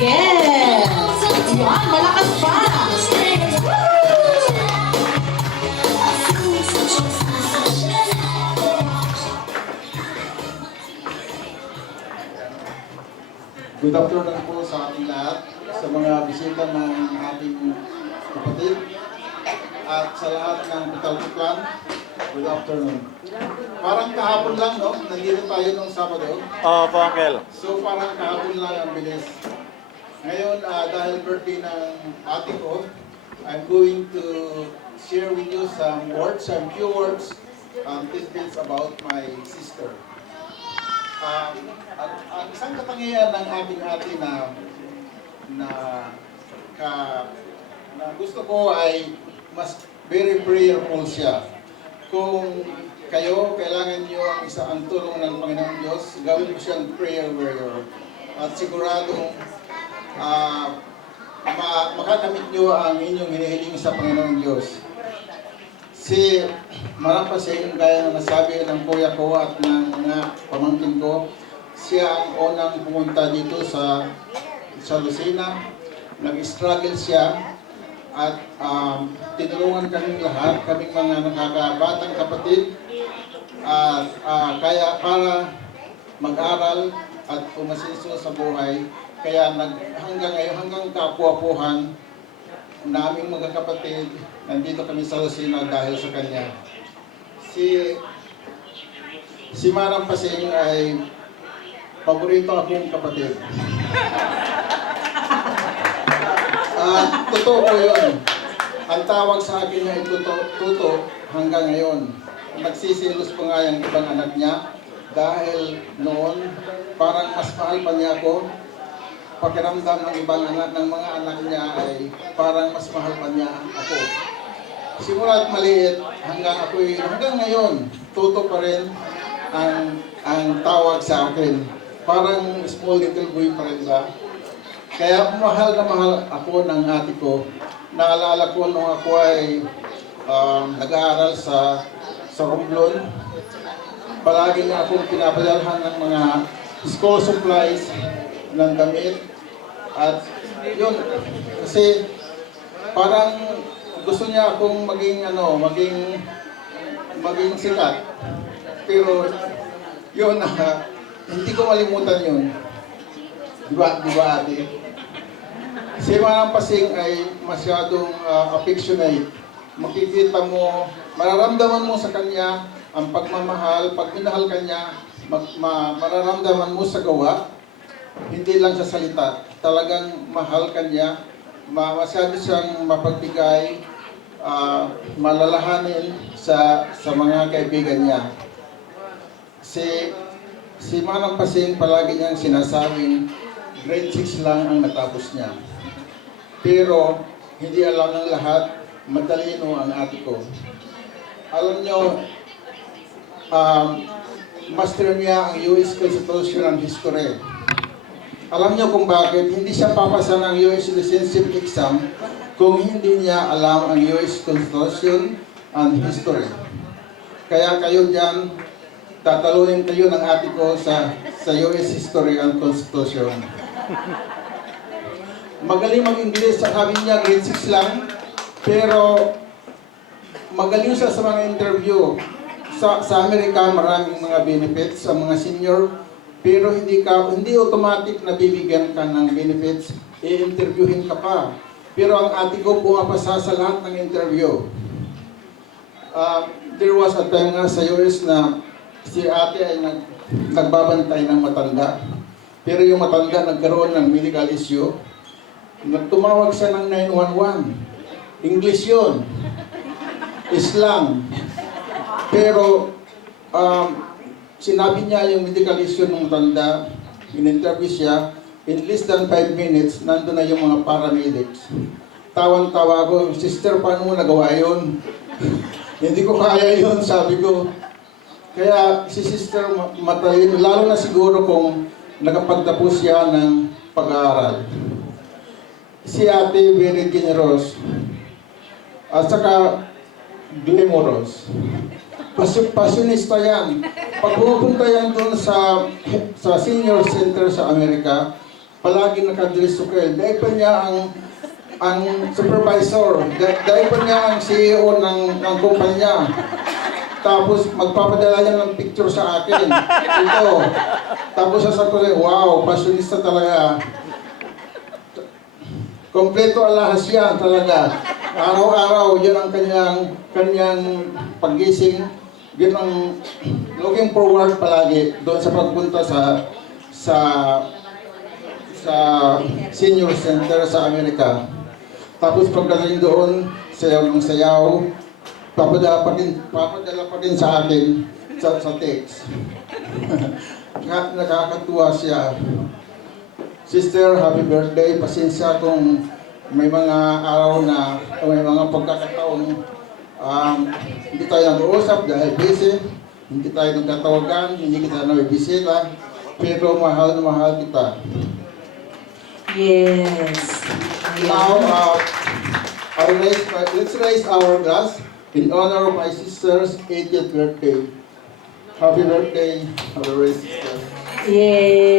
Yes! Yan, malakas pa! Good afternoon po sa ating lahat, sa mga bisita ng ating kapatid, at sa lahat ng Butal-Butan. Good afternoon. Parang kahapon lang, no? Nandito tayo nung Sabado. Po, Uncle. So parang kahapon lang ang bilis. Ngayon, dahil birthday ng ate ko, I'm going to share with you some words, some few words, tidbits about my sister. Ang isang katangian ng ating ate na gusto ko ay mas very prayerful siya. Kung kayo, kailangan niyo ang tulong ng Panginoon Diyos, gawin mo siyang prayer warrior. At siguradong makakamit niyo ang inyong hinihiling sa Panginoon Diyos. Si Marampasing, gaya na nasabi ng kuya ko at ng mga pamangkin ko, siya ang unang pumunta dito sa Lucena. Nag-struggle siya at tinulungan kaming lahat, kaming mga nakakabatang kapatid, at kaya para mag-aral at umasenso sa buhay. Kaya hanggang ngayon, hanggang kapuapuhan, naming mga kapatid, nandito kami sa Lucena dahil sa kanya. Si Manang Pasing ay paborito akong kapatid. Totoo po yun. Ang tawag sa akin niya ay Tuto hanggang ngayon. Nagsisilos pa nga yung ibang anak niya dahil noon parang mas mahal pa niya ako. Pakiramdam ng ibang anak, ng mga anak niya ay parang mas mahal pa niya ako. Simula at maliit hanggang ngayon, Tuto pa rin ang tawag sa akin. Parang small little boy pa rin siya. Kaya mahal na mahal ako ng ate ko. Naalala ko nung ako ay nag-aaral sa Romblon. Palagi niya akong pinapadalhan ng mga school supplies, ng damit. At yun, kasi parang gusto niya akong maging sikat. Pero yun, hindi ko malimutan yun. Di ba ate? Si Manang Pasing ay masyadong affectionate. Makikita mo, mararamdaman mo sa kanya ang pagmamahal, pag minahal kanya, mararamdaman mo sa gawa, hindi lang sa salita. Talagang mahal kanya, masyado siyang mapagbigay, malalahanin sa mga kaibigan niya. Si Manang Pasing palagi niyang sinasabing grade 6 lang ang natapos niya. Pero hindi alam ng lahat, matalino ang ate ko. Alam niyo, master niya ang US Constitution and History. Alam niyo kung bakit hindi siya papasa ng US Citizenship Exam kung hindi niya alam ang US Constitution and History. Kaya kayo dyan, tatalunin kayo ng ate ko sa US History and Constitution. Magaling mag-Ingles, sabi niya grade 6 lang, pero magaling siya sa mga interview. Sa Amerika, maraming mga benefits sa mga senior, pero hindi automatic na bibigyan ka ng benefits, i-interviewin ka pa. Pero ang ate ko pumapasa sa lahat ng interview. There was a time nga sa US na si ate ay nagbabantay ng matanda. Pero yung matanda nagkaroon ng medical issue. Tumawag siya ng 911. English yun. Islam. Pero sinabi niya yung medical issue ng matanda. In-interview siya. In less than 5 minutes, nandun na yung mga paramedics. Tawan-tawa ko, sister, paano mo nagawa yun? Hindi ko kaya yun, sabi ko. Kaya si sister matalino, lalo na siguro kung nakapagtapos siya ng pag-aaral. Si ate very generous. At saka glamorous. Passionista yan. Pag pupunta yan doon sa senior center sa Amerika, palagi nakadress sukel. Dahil pa niya ang supervisor, dahil pa niya ang CEO ng kumpanya. Tapos magpapadala niya ng picture sa akin. Ito. Tapos sasabihin ko, wow, fashionista talaga. Kompleto alahas yan talaga. Araw-araw, yun ang kanyang paggising. Yun ang looking forward palagi doon sa pagpunta sa senior center sa Amerika. Tapos pagdating doon, sayaw ng sayaw, papadala pa din sa akin sa text. Nakakatuwa siya. Sister, happy birthday. Pasensya kung may mga araw na, may mga pagkakataon, hindi tayo nag-uusap dahil busy, hindi tayo nagtatawagan, hindi kita nabibisita, pero mahal na mahal kita. Yes. Now, let's raise our glass in honor of my sister's 80th birthday. Happy birthday, our sister. Yes.